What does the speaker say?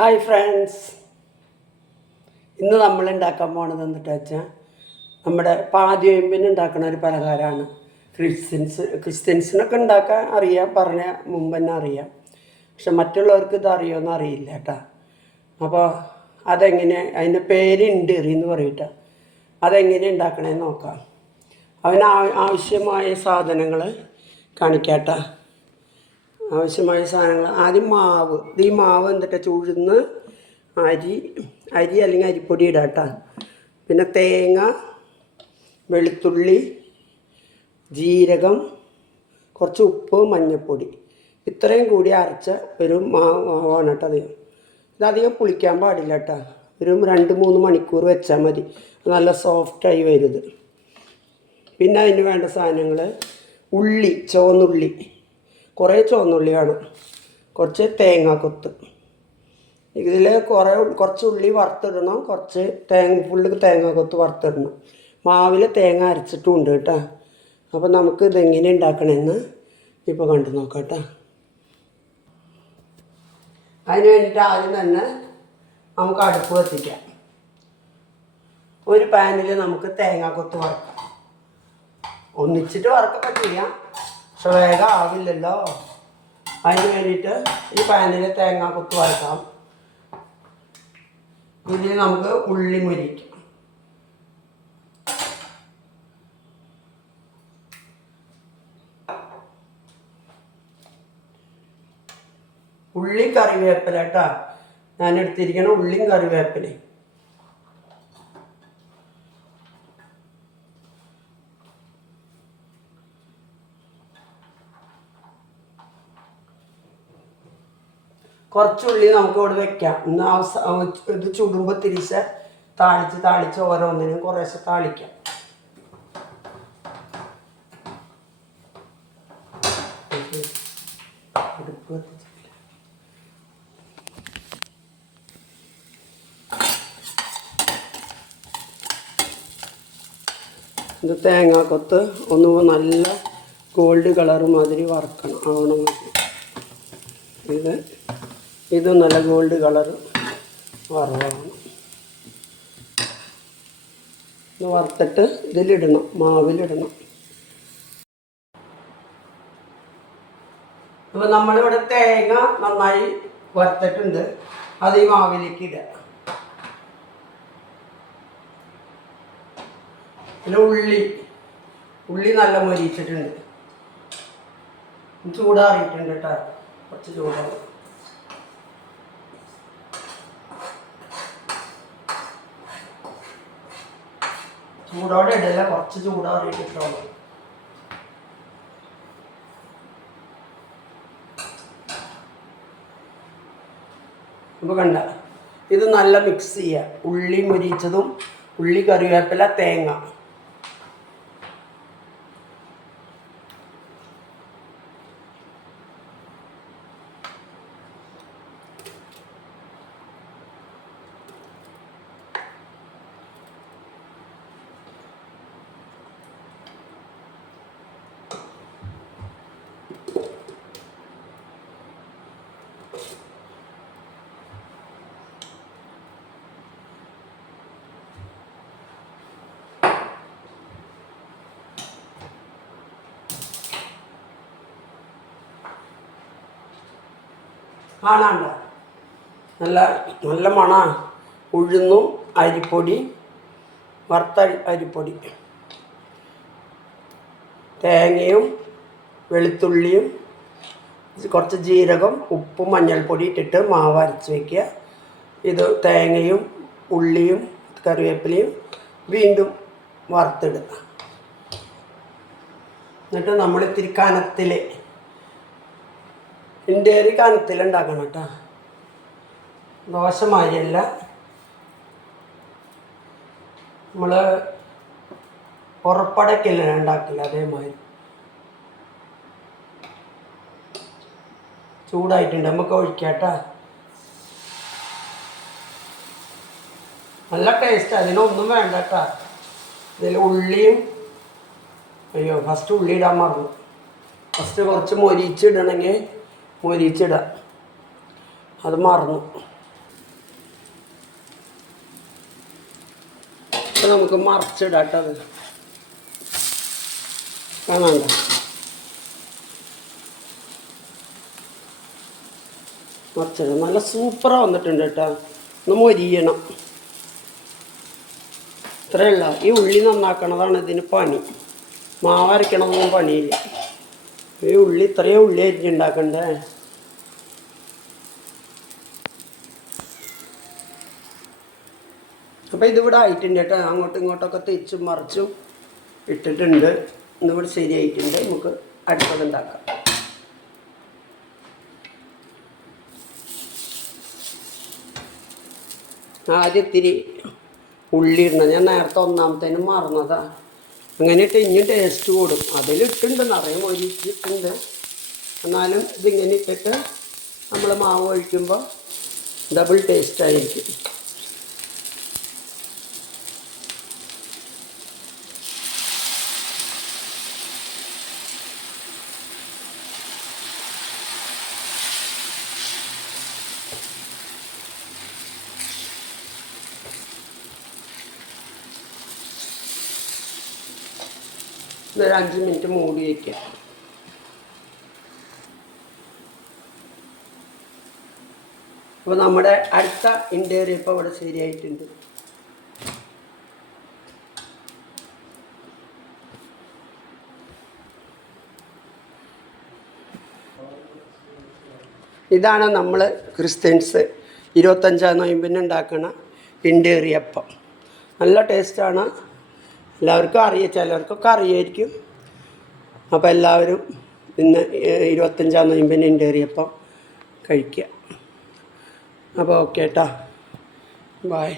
Hi friends, ഇന്ന് നമ്മൾ ഉണ്ടാക്കാൻ പോണത് എന്നിട്ട് വെച്ചാൽ നമ്മുടെ പാദ്യോയമ്പിന് ഉണ്ടാക്കുന്ന ഒരു പലഹാരമാണ്. ക്രിസ്ത്യൻസിനൊക്കെ ഉണ്ടാക്കാൻ അറിയാം, പറഞ്ഞ മുമ്പ് തന്നെ അറിയാം. പക്ഷെ മറ്റുള്ളവർക്ക് ഇത് അറിയുമെന്ന് അറിയില്ല കേട്ടോ. അപ്പോൾ അതെങ്ങനെ, അതിൻ്റെ പേരുണ്ട് എന്ന് പറയട്ടോ. അതെങ്ങനെ ഉണ്ടാക്കണമെന്ന് നോക്കാം. അതിന് ആവശ്യമായ സാധനങ്ങൾ കാണിക്കാട്ടോ. ആവശ്യമായ സാധനങ്ങൾ ആദ്യം മാവ്. ഈ മാവ് എന്നിട്ട് ചുഴുന്ന് അരി അല്ലെങ്കിൽ അരിപ്പൊടി ഇടാം കേട്ടോ. പിന്നെ തേങ്ങ, വെളുത്തുള്ളി, ജീരകം, കുറച്ച് ഉപ്പ്, മഞ്ഞൾപ്പൊടി, ഇത്രയും കൂടി അരച്ച ഒരു മാവാണ് കേട്ടോ. ഇതധികം പുളിക്കാൻ പാടില്ല കേട്ടോ. ഒരു 2-3 മണിക്കൂർ വെച്ചാൽ മതി, നല്ല സോഫ്റ്റായി വരുന്നത്. പിന്നെ അതിന് വേണ്ട സാധനങ്ങൾ ഉള്ളി, ചുവന്നുള്ളി, കുറേ ചുവന്നുള്ളി വേണം, കുറച്ച് തേങ്ങാക്കൊത്ത്. ഇതിൽ കുറച്ച് ഉള്ളി വറുത്തിടണം, കുറച്ച് ഫുള്ള് തേങ്ങാക്കൊത്ത് വറുത്തിടണം. മാവിൽ തേങ്ങ അരച്ചിട്ടും ഉണ്ട് കേട്ടോ. അപ്പോൾ നമുക്ക് ഇതെങ്ങനെ ഉണ്ടാക്കണമെന്ന് ഇപ്പോൾ കണ്ടു നോക്കാം കേട്ടോ. അതിന് വേണ്ടിയിട്ട് ആദ്യം തന്നെ നമുക്ക് അടുപ്പ് കത്തിക്കാം. ഒരു പാനിൽ നമുക്ക് തേങ്ങാക്കൊത്ത് വറുക്കാം. ഒന്നിച്ചിട്ട് വറുക്കൊക്കെ ചെയ്യാം, പക്ഷെ വേഗം ആവില്ലല്ലോ. അതിന് വേണ്ടിയിട്ട് ഈ പാനിൽ തേങ്ങാക്കൊത്ത് വറുക്കാം. ഇതിൽ നമുക്ക് ഉള്ളി മുരിക്കാം. ഉള്ളി കറിവേപ്പില കേട്ടോ, ഞാൻ എടുത്തിരിക്കണം ഉള്ളിയും കറിവേപ്പിലയും. കുറച്ചുള്ളി നമുക്ക് ഇവിടെ വെക്കാം. ഇന്ന് ഇത് ചുടുമ്പോൾ തിരിച്ച് താളിച്ച് ഓരോന്നിനും കുറേശ്ശെ താളിക്കാം. ഇത് തേങ്ങാക്കൊത്ത് ഒന്ന് നല്ല ഗോൾഡ് കളർ മാതിരി വറുക്കണം, ആവണം. ഇത് നല്ല ഗോൾഡ് കളർ വറവാണ്. ഇത് വറുത്തിട്ട് ഇതിലിടണം, മാവിലിടണം. അപ്പോൾ നമ്മളിവിടെ തേങ്ങ നന്നായി വറുത്തിട്ടുണ്ട്, അത് ഈ മാവിലേക്ക് ഇടുക. പിന്നെ ഉള്ളി നല്ല മൊരിച്ചിട്ടുണ്ട്, ചൂടാറിയിട്ടുണ്ട് കേട്ടോ. കുറച്ച് ചൂടാവും. ചൂടോടെ ഇടല്ല, കുറച്ച് ചൂടാറിയിട്ടോ. അപ്പോൾ കണ്ട, ഇത് നല്ല മിക്സ് ചെയ്യുക. ഉള്ളി മൊരിച്ചതും ഉള്ളി, കറിവേപ്പില, തേങ്ങ. ആണാണ്ട നല്ല മണമാണ്. ഉഴുന്നും അരിപ്പൊടി, വറുത്ത അരിപ്പൊടി, തേങ്ങയും വെളുത്തുള്ളിയും, കുറച്ച് ജീരകം, ഉപ്പും മഞ്ഞൾപ്പൊടി ഇട്ടിട്ട് മാവ് അരച്ച് വയ്ക്കുക. ഇത് തേങ്ങയും ഉള്ളിയും കറിവേപ്പിലയും വീണ്ടും വറുത്തിടുക. എന്നിട്ട് നമ്മൾ ഇത്തിരി കനത്തിൽ, ഇന്ത്യയിൽ കനത്തിലുണ്ടാക്കണം കേട്ടോ. ദോശമാരിയല്ല, നമ്മൾ ഉറപ്പടയ്ക്കല്ല ഉണ്ടാക്കില്ല, അതേമാതിരി. ചൂടായിട്ടുണ്ട്, നമുക്ക് ഒഴിക്കാം കേട്ടോ. നല്ല ടേസ്റ്റ്, അതിനൊന്നും വേണ്ട കേട്ടോ. ഇതിൽ ഉള്ളിയും, ഫസ്റ്റ് ഉള്ളി ഇടാൻ മറന്നു. ഫസ്റ്റ് കുറച്ച് മൊരിച്ചിടണമെങ്കിൽ മൊരിച്ചിടാം, അത് മറന്നു. അപ്പം നമുക്ക് മറിച്ചിടാട്ടത് കാണാണ്ട. മറിച്ചിട നല്ല സൂപ്പറാണ് വന്നിട്ടുണ്ട് കേട്ടോ. ഒന്ന് മൊരിയണം, ഇത്രയുള്ള. ഈ ഉള്ളി നന്നാക്കണതാണ് ഇതിന് പണി, മാവ് അരയ്ക്കണമൊന്നും പണിയില്ല. ഈ ഉള്ളി ഇത്രയും ഉള്ളി അരിഞ്ഞുണ്ടാക്കണ്ടേ. അപ്പോൾ ഇതിവിടെ ആയിട്ടുണ്ട് കേട്ടോ. അങ്ങോട്ടും ഇങ്ങോട്ടൊക്കെ തിരിച്ചും മറിച്ചും ഇട്ടിട്ടുണ്ട്. ഇന്നിവിടെ ശരിയായിട്ടുണ്ട്. നമുക്ക് അടുത്തത് ഉണ്ടാക്കാം. ആദ്യം ഇത്തിരി ഉള്ളി ഇടണം. ഞാൻ നേരത്തെ ഒന്നാമത്തേനും മറന്നതാണ്. അങ്ങനെ ഇട്ട് ഇനിയും ടേസ്റ്റ് കൂടും. അതിലിട്ടുണ്ട്, നിറയെ മൊരിച്ചിട്ടുണ്ട്. എന്നാലും ഇതിങ്ങനെ ഇട്ടിട്ട് നമ്മൾ മാവ് ഒഴിക്കുമ്പോൾ ഡബിൾ ടേസ്റ്റ് ആയിരിക്കും. ഒരു 5 മിനിറ്റ് മൂടി വയ്ക്കുക. അപ്പോൾ നമ്മുടെ അടുത്ത ഇൻറ്റീരിയർ ഇപ്പോൾ ഇവിടെ ശരിയായിട്ടുണ്ട്. ഇതാണ് നമ്മൾ ക്രിസ്ത്യൻസ് 25-ാം നോയമ്പിന് ഉണ്ടാക്കുന്ന ഇൻറ്റീരിയപ്പം. നല്ല ടേസ്റ്റാണ്. എല്ലാവർക്കും അറിയാം, ചിലർക്കൊക്കെ അറിയായിരിക്കും. അപ്പോൾ എല്ലാവരും ഇന്ന് 25-ാം നോയമ്പിന് ഇൻറ്റീരിയപ്പം കഴിക്കുക. അപ്പോൾ ഓക്കെ കേട്ടോ, ബായ്.